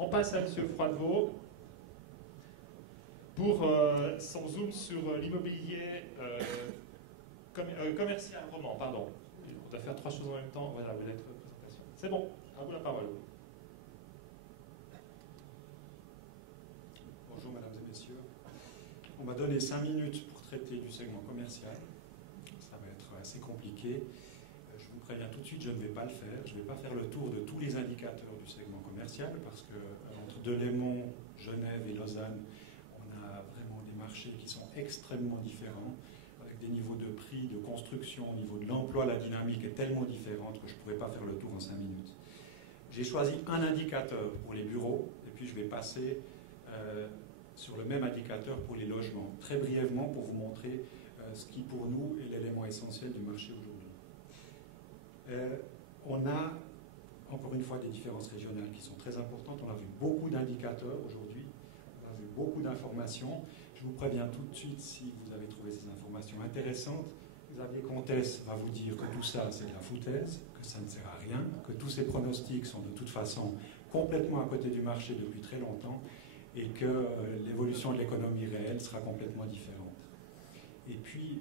On passe à M. Froidevaux pour son zoom sur l'immobilier commercial roman. Pardon. On doit faire trois choses en même temps. Voilà, vous êtes présentation. C'est bon, à vous la parole. Bonjour mesdames et messieurs. On m'a donné 5 minutes pour traiter du segment commercial. Ça va être assez compliqué. Je vous préviens tout de suite, je ne vais pas le faire. Je ne vais pas faire le tour de tous les indicateurs du segment commercial parce que entre Delémont, Genève et Lausanne, on a vraiment des marchés qui sont extrêmement différents, avec des niveaux de prix, de construction, au niveau de l'emploi, la dynamique est tellement différente que je ne pourrais pas faire le tour en 5 minutes. J'ai choisi un indicateur pour les bureaux et puis je vais passer sur le même indicateur pour les logements, très brièvement pour vous montrer ce qui pour nous est l'élément essentiel du marché aujourd'hui. On a encore une fois des différences régionales qui sont très importantes. On a vu beaucoup d'indicateurs aujourd'hui, on a vu beaucoup d'informations. Je vous préviens tout de suite si vous avez trouvé ces informations intéressantes. Xavier Comtesse va vous dire que tout ça c'est de la foutaise, que ça ne sert à rien, que tous ces pronostics sont de toute façon complètement à côté du marché depuis très longtemps et que l'évolution de l'économie réelle sera complètement différente. Et puis,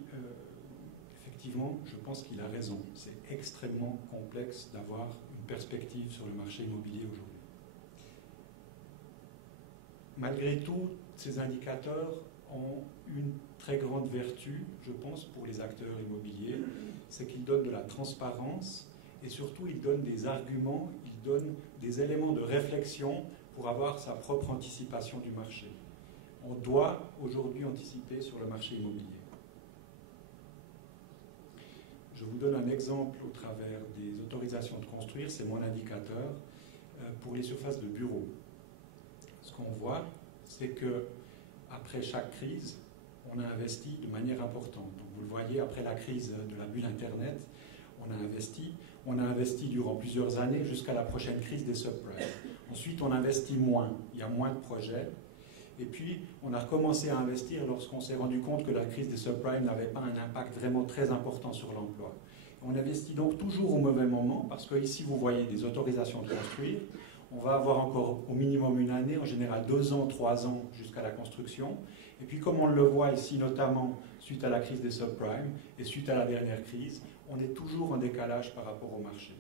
effectivement, je pense qu'il a raison. C'est extrêmement complexe d'avoir une perspective sur le marché immobilier aujourd'hui. Malgré tout, ces indicateurs ont une très grande vertu, je pense, pour les acteurs immobiliers, c'est qu'ils donnent de la transparence et surtout ils donnent des arguments, ils donnent des éléments de réflexion pour avoir sa propre anticipation du marché. On doit aujourd'hui anticiper sur le marché immobilier. Je vous donne un exemple au travers des autorisations de construire, c'est mon indicateur, pour les surfaces de bureaux. Ce qu'on voit, c'est que après chaque crise, on a investi de manière importante. Donc vous le voyez, après la crise de la bulle Internet, on a investi durant plusieurs années jusqu'à la prochaine crise des subprimes. Ensuite, on investit moins, il y a moins de projets. Et puis, on a recommencé à investir lorsqu'on s'est rendu compte que la crise des subprimes n'avait pas un impact vraiment très important sur l'emploi. On investit donc toujours au mauvais moment, parce que ici, vous voyez des autorisations de construire. On va avoir encore au minimum une année, en général 2 ans, 3 ans jusqu'à la construction. Et puis, comme on le voit ici, notamment suite à la crise des subprimes et suite à la dernière crise, on est toujours en décalage par rapport au marché.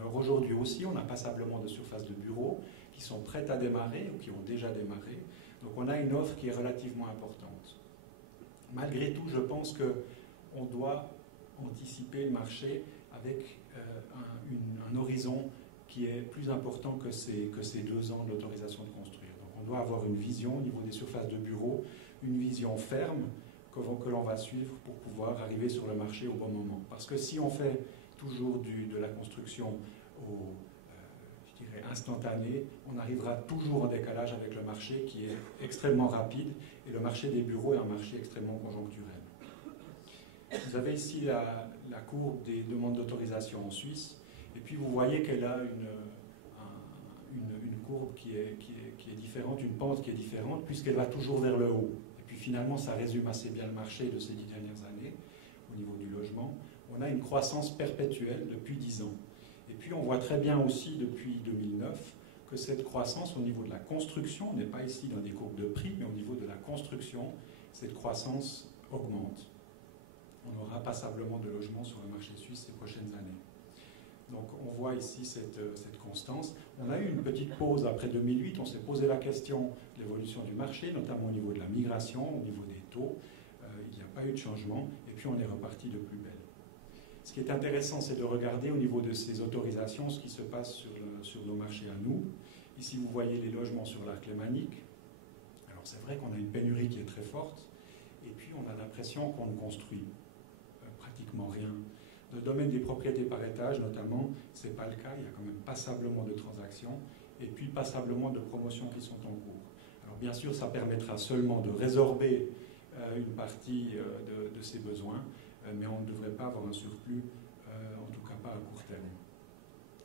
Alors aujourd'hui aussi, on a passablement de surfaces de bureaux qui sont prêtes à démarrer ou qui ont déjà démarré. Donc on a une offre qui est relativement importante. Malgré tout, je pense qu'on doit anticiper le marché avec un horizon qui est plus important que ces 2 ans de l'autorisation de construire. Donc on doit avoir une vision au niveau des surfaces de bureaux, une vision ferme que l'on va suivre pour pouvoir arriver sur le marché au bon moment. Parce que si on fait toujours de la construction je dirais instantanée, on arrivera toujours en décalage avec le marché qui est extrêmement rapide et le marché des bureaux est un marché extrêmement conjoncturel. Vous avez ici la courbe des demandes d'autorisation en Suisse et puis vous voyez qu'elle a une courbe qui est différente, une pente qui est différente puisqu'elle va toujours vers le haut. Et puis finalement ça résume assez bien le marché de ces 10 dernières années au niveau du logement. On a une croissance perpétuelle depuis 10 ans. Et puis on voit très bien aussi depuis 2009 que cette croissance au niveau de la construction, on n'est pas ici dans des courbes de prix, mais au niveau de la construction, cette croissance augmente. On aura passablement de logements sur le marché suisse ces prochaines années. Donc on voit ici cette constance. On a eu une petite pause après 2008, on s'est posé la question de l'évolution du marché, notamment au niveau de la migration, au niveau des taux. Il n'y a pas eu de changement, et puis on est reparti de plus belle. Ce qui est intéressant, c'est de regarder au niveau de ces autorisations ce qui se passe sur nos marchés à nous. Ici, vous voyez les logements sur l'arc lémanique. Alors c'est vrai qu'on a une pénurie qui est très forte, et puis on a l'impression qu'on ne construit pratiquement rien. Dans le domaine des propriétés par étage, notamment, ce n'est pas le cas. Il y a quand même passablement de transactions, et puis passablement de promotions qui sont en cours. Alors bien sûr, ça permettra seulement de résorber une partie de ces besoins, mais on ne devrait pas avoir un surplus, en tout cas pas à court terme.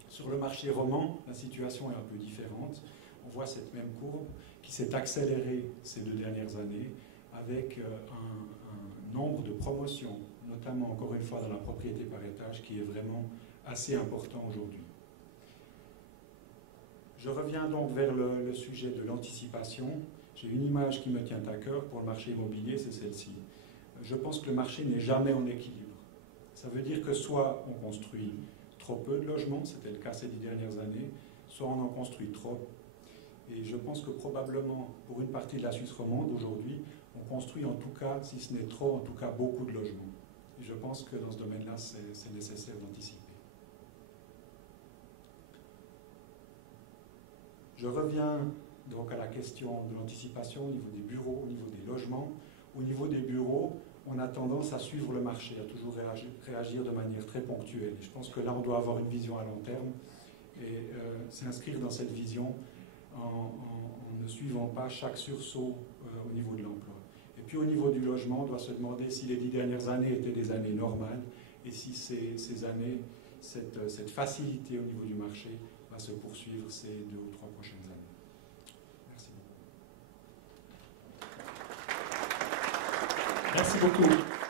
Sur le marché roman, la situation est un peu différente. On voit cette même courbe qui s'est accélérée ces 2 dernières années avec un nombre de promotions, notamment encore une fois dans la propriété par étage, qui est vraiment assez important aujourd'hui. Je reviens donc vers le sujet de l'anticipation. J'ai une image qui me tient à cœur pour le marché immobilier, c'est celle-ci. Je pense que le marché n'est jamais en équilibre. Ça veut dire que soit on construit trop peu de logements, c'était le cas ces 10 dernières années, soit on en construit trop. Et je pense que probablement, pour une partie de la Suisse romande aujourd'hui, on construit en tout cas, si ce n'est trop, en tout cas beaucoup de logements. Et je pense que dans ce domaine-là, c'est nécessaire d'anticiper. Je reviens donc à la question de l'anticipation au niveau des bureaux, au niveau des logements. Au niveau des bureaux, on a tendance à suivre le marché, à toujours réagir de manière très ponctuelle. Et je pense que là, on doit avoir une vision à long terme et s'inscrire dans cette vision en ne suivant pas chaque sursaut au niveau de l'emploi. Et puis au niveau du logement, on doit se demander si les 10 dernières années étaient des années normales et si ces années, cette facilité au niveau du marché va se poursuivre ces 2 ou 3 prochaines années. Merci beaucoup. Merci beaucoup.